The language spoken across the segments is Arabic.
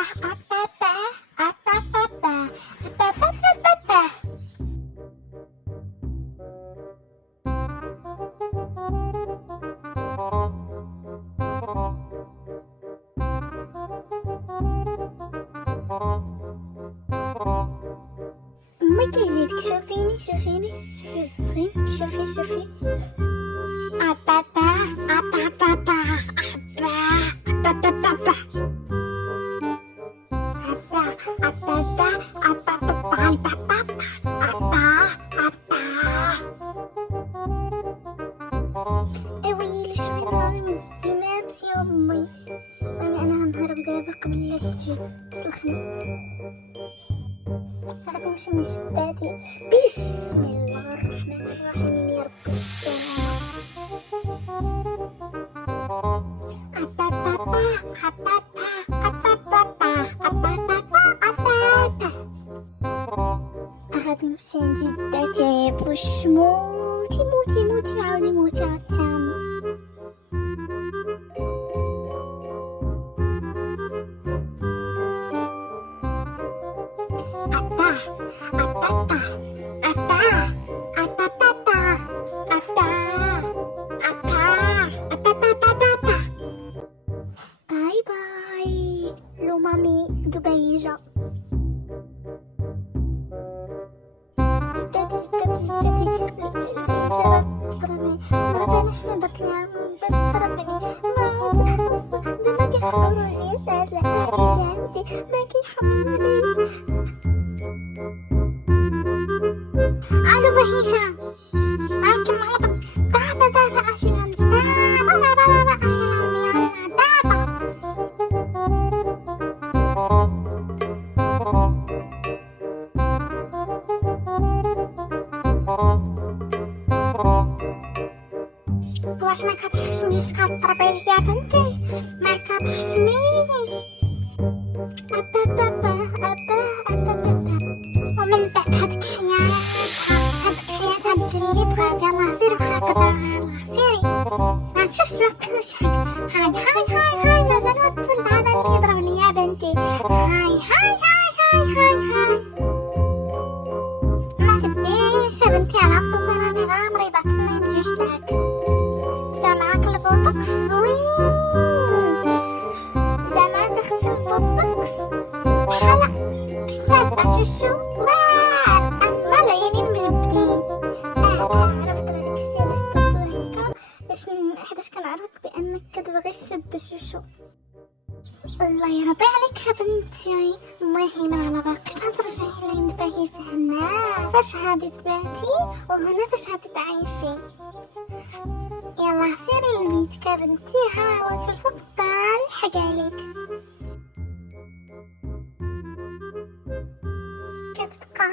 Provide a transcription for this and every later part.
امي كيجيك شوفيني شوفي الزين شوفي ابابا ابابا ابابا اويلي شوفي هذا من الزينات يا امي. مامي انا غنهرب دابا قبل لا تجي تسلخني. غادي نمشي نشداتي. بسم الله الرحمن الرحيم يا ربي غادي نمشي عند جداتي باش موتي عاودي موتي عاوتاني. باي باي لو مامي دبيجة. جداتي شباب ضربني انا شنو درت لها ضربني ما كيحضرونيش هاد العائلة عندي ما كيحضرونيش. الو بهيجة معاكي معلقة دابا اجي عندي دابا واش ما كتحشميش كتضربي ليا بنتي ما كتحشميش. ومن بعد هاديك حيات هادي اللي بغات يلاه سيري هكذا يلاه سيري مانشوفش الوقت شحال. هاي مازال الولد هذا اللي يضرب ليا بنتي. هاي ما تبديش بنتي على صوصي راني غا مريضة تسنى نجي حداك. جا معاك البوتوكس زوين جا معاك اختي البوتوكس بحال الشابة شوشو واه ما العينين مجبدين. عرفت هذاك الشيء علاش درتو هكا حيتاش كنعرفك بانك كتبغي الشاب شوشو. الله يرضي عليك يا بنتي. المهم انا ما باقيش غنرجعي لعند بهيجة هنا فاش غادي تباتي وهنا فاش غادي تعيشي. يلا سيري لبيتك يا بنتي. ها هو في الوقت الحق عليك. كتبقى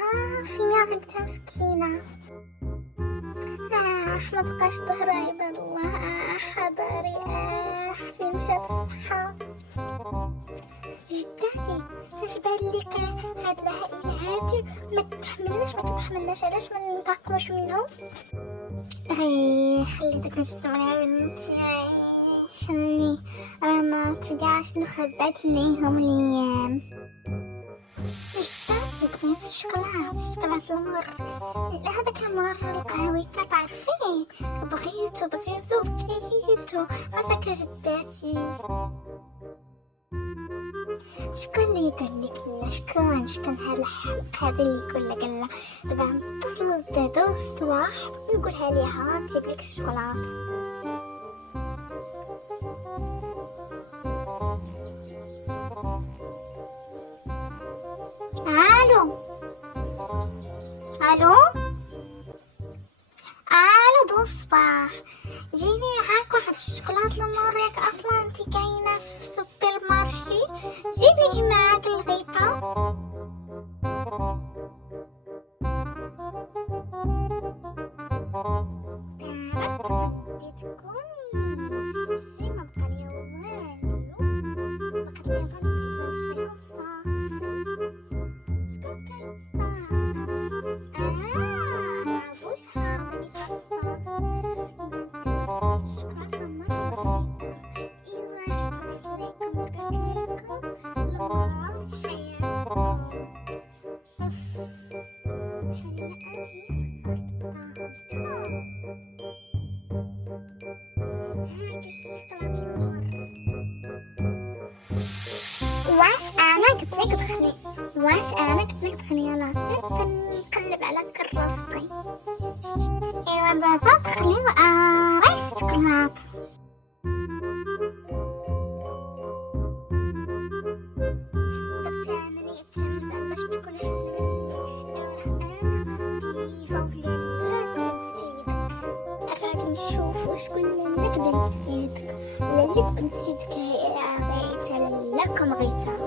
فيا غير مسكينة. ما بقاش ظهر عباد الله. حضري فين مشات الصحة. جداتي اش بان لك هاد العائلة هادي ما كتحملناش علاش ما ننتقموش منهم. خلي داك الجمله يا بنتي خلي رانا تلقى شنو خبات ليهم الايام. جداتي بغيت الشكلاط المر هذاك المر القهوي كتعرفيه بغيتو عافاك جداتي. شكون اللي يقول لك لا شكون هاد الحلق هذا اللي يقول لك لا. دابا نتصل بدادو الصباح ونقولها ليها تجيب لك الشوكولات. الو دو الصباح جيبي معاك واحد الشوكولات المر ياك اصلا انت كاينه في سوبر مارشي جيبيه معاك الغيطه. غادي تكون زي ما بقى ليا والو ما كتبغي غير واش انا قلت لك دخلي يلا سير تنقلب على كراستي. ايوا دابا دخلي ريش شكلاط. درت عملية تجميل باش تكون احسن مني. انا ديفا ولا بنت سيدك، غادي نشوفو شكون لك بنت سيدك ولا لك بنت سيدك هي غيتا لاكم غيتا.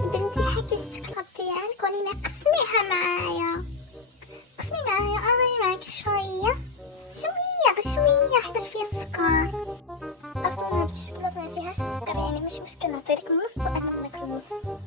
بنتي حكي الشكلاط ديالك ولينا قسميها معايا، قسمي معايا معاك شويه شويه حيت فيها السكر. اصلا هاد الشكلاط ما فيهاش السكر يعني ماشي مشكل، نعطيلك نص وانا ناكل نص.